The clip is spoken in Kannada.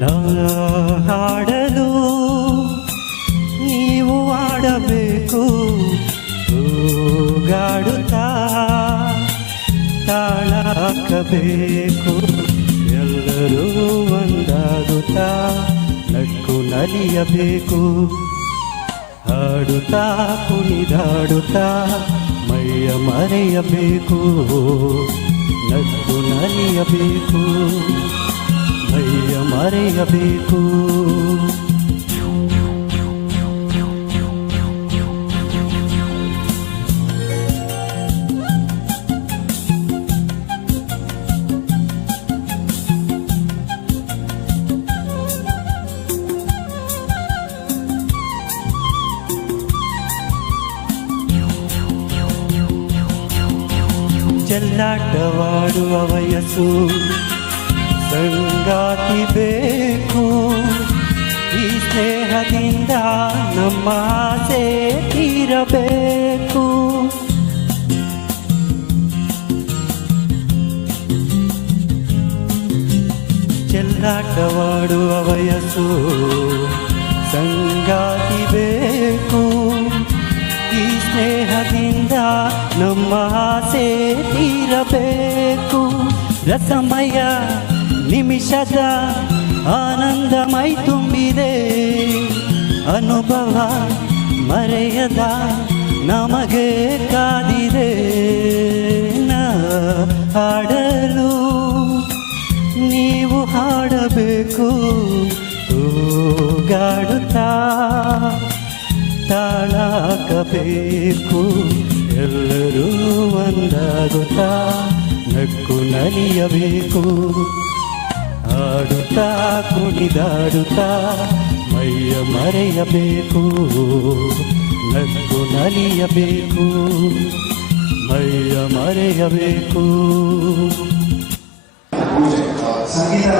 ನಾ ಹಾಡಲು ನೀವು ಆಡಬೇಕು, ತೂಗಾಡುತ್ತಾ ತಾಳ ಹಾಕಬೇಕು. ಎಲ್ಲರೂ ಒಂದಾಗುತ್ತಾ ನಕ್ಕು ನಲಿಯಬೇಕು. ಹಾಡುತ್ತಾ ಕುಣಿದಾಡುತ್ತಾ ಮೈಯ ಮರೆಯಬೇಕು. ನಕ್ಕು ನಲಿಯಬೇಕು, ಮೈಯ ಮರೆಯಬೇಕು. ಚೆಲ್ಲಾಟವಾಡುವ ವಯಸ್ಸು, ಸಂಗಾತಿ ಬೇಕು. ಈ ಸ್ನೇಹದಿಂದ ನಮ್ಮ ಆಸೆ ತೀರಬೇಕು. ಚೆಲ್ಲಾಟವಾಡುವ ವಯಸ್ಸು, ಸಂಗಾತಿ ಬೇಕು. ಈ ಸ್ನೇಹದಿಂದ ನಮ್ಮ ಆಸೆ ತೀರಬೇಕು. ರಸಮಯ ನಿಮಿಷದ ಆನಂದಮೈ ತುಂಬಿದೆ. ಅನುಭವ ಮರೆಯದ ನಮಗೆ ಕಾದಿದೆ. ನಾ ಹಾಡಲು ನೀವು ಹಾಡಬೇಕು, ತೂಗಾಡುತ್ತಾ ತಾಳ ಹಾಕಬೇಕು. ಎಲ್ಲರೂ ಒಂದಾಗುತ್ತಾ ನಕ್ಕು ನಲಿಯಬೇಕು. ಆಡುತ್ತಾ ಕುಣಿದಾಡುತ್ತಾ ಮೈಯ ಮರೆಯಬೇಕು. ನಕ್ಕು ನಲಿಯಬೇಕು, ಮೈಯ ಮರೆಯಬೇಕು. ಸಂಗೀತ